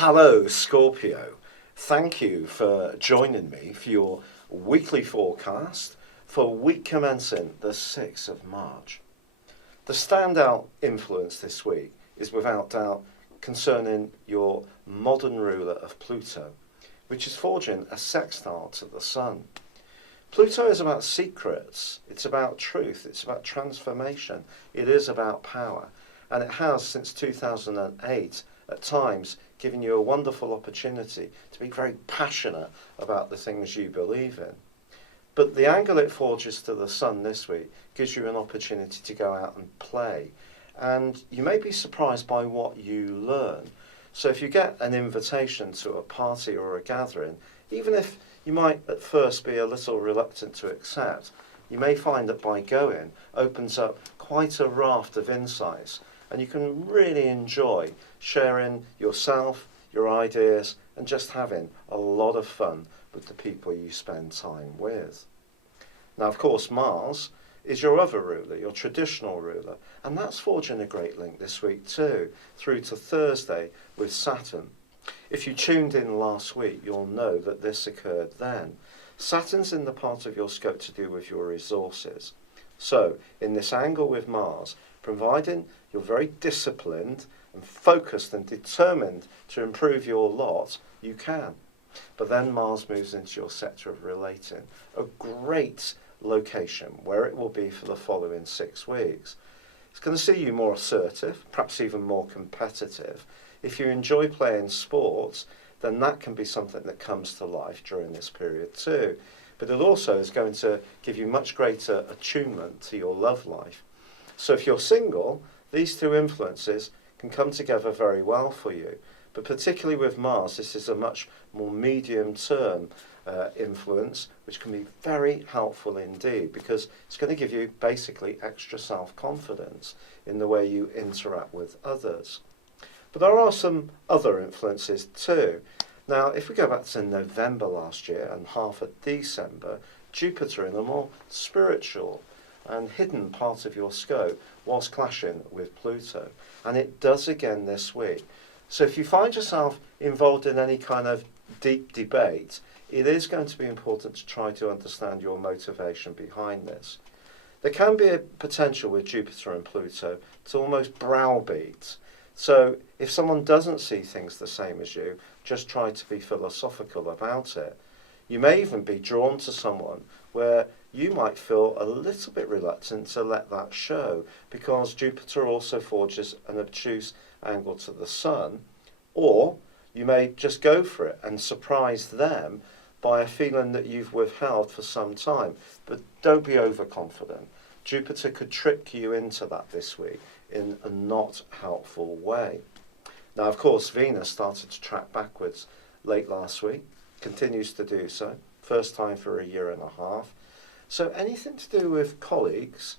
Hello, Scorpio. Thank you for joining me for your weekly forecast for week commencing the 6th of March. The standout influence this week is without doubt concerning your modern ruler of Pluto, which is forging a sextile to the Sun. Pluto is about secrets, it's about truth, it's about transformation, it is about power, and it has since 2008 at times given you a wonderful opportunity to be very passionate about the things you believe in. But the angle it forges to the Sun this week gives you an opportunity to go out and play, and you may be surprised by what you learn. So if you get an invitation to a party or a gathering, even if you might at first be a little reluctant to accept, you may find that by going opens up quite a raft of insights, and you can really enjoy sharing yourself, your ideas, and just having a lot of fun with the people you spend time with. Now, of course, Mars is your other ruler, your traditional ruler, and that's forging a great link this week too, through to Thursday with Saturn. If you tuned in last week, you'll know that this occurred then. Saturn's in the part of your scope to do with your resources. So, in this angle with Mars, providing you're very disciplined and focused and determined to improve your lot, you can. But then Mars moves into your sector of relating, a great location where it will be for the following 6 weeks. It's going to see you more assertive, perhaps even more competitive. If you enjoy playing sports, then that can be something that comes to life during this period too. But it also is going to give you much greater attunement to your love life. So if you're single, these two influences can come together very well for you. But particularly with Mars, this is a much more medium-term influence, which can be very helpful indeed, because it's going to give you basically extra self-confidence in the way you interact with others. But there are some other influences too. Now, if we go back to November last year and half of December, Jupiter in a more spiritual and hidden part of your scope was clashing with Pluto, and it does again this week. So if you find yourself involved in any kind of deep debate, it is going to be important to try to understand your motivation behind this. There can be a potential with Jupiter and Pluto to almost browbeat. So if someone doesn't see things the same as you, just try to be philosophical about it. You may even be drawn to someone where you might feel a little bit reluctant to let that show, because Jupiter also forges an obtuse angle to the Sun, or you may just go for it and surprise them by a feeling that you've withheld for some time. But don't be overconfident. Jupiter could trick you into that this week in a not helpful way. Now, of course, Venus started to track backwards late last week, continues to do so, first time for a year and a half. So anything to do with colleagues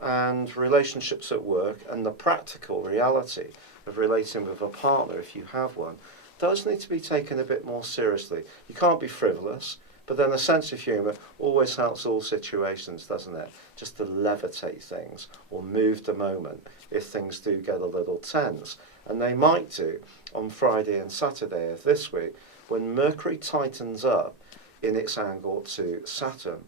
and relationships at work and the practical reality of relating with a partner, if you have one, does need to be taken a bit more seriously. You can't be frivolous, but then a sense of humour always helps all situations, doesn't it? Just to levitate things or move the moment if things do get a little tense. And they might do on Friday and Saturday of this week, when Mercury tightens up in its angle to Saturn.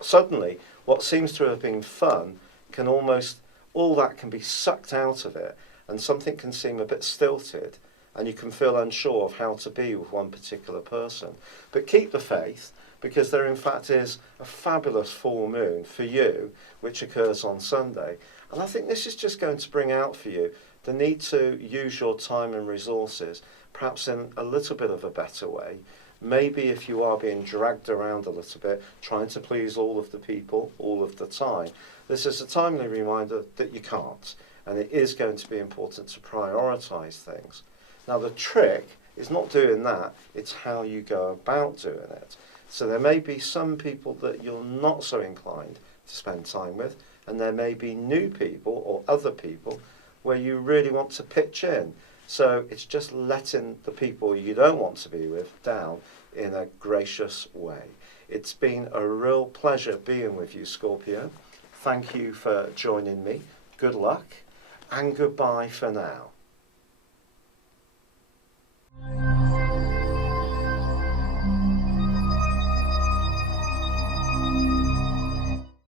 Suddenly, what seems to have been fun can almost, all that can be sucked out of it, and something can seem a bit stilted, and you can feel unsure of how to be with one particular person. But keep the faith, because there in fact is a fabulous full moon for you, which occurs on Sunday. And I think this is just going to bring out for you the need to use your time and resources, perhaps in a little bit of a better way. Maybe if you are being dragged around a little bit, trying to please all of the people all of the time, this is a timely reminder that you can't, and it is going to be important to prioritise things. Now, the trick is not doing that, it's how you go about doing it. So there may be some people that you're not so inclined to spend time with, and there may be new people or other people where you really want to pitch in. So it's just letting the people you don't want to be with down in a gracious way. It's been a real pleasure being with you, Scorpio. Thank you for joining me. Good luck, and goodbye for now.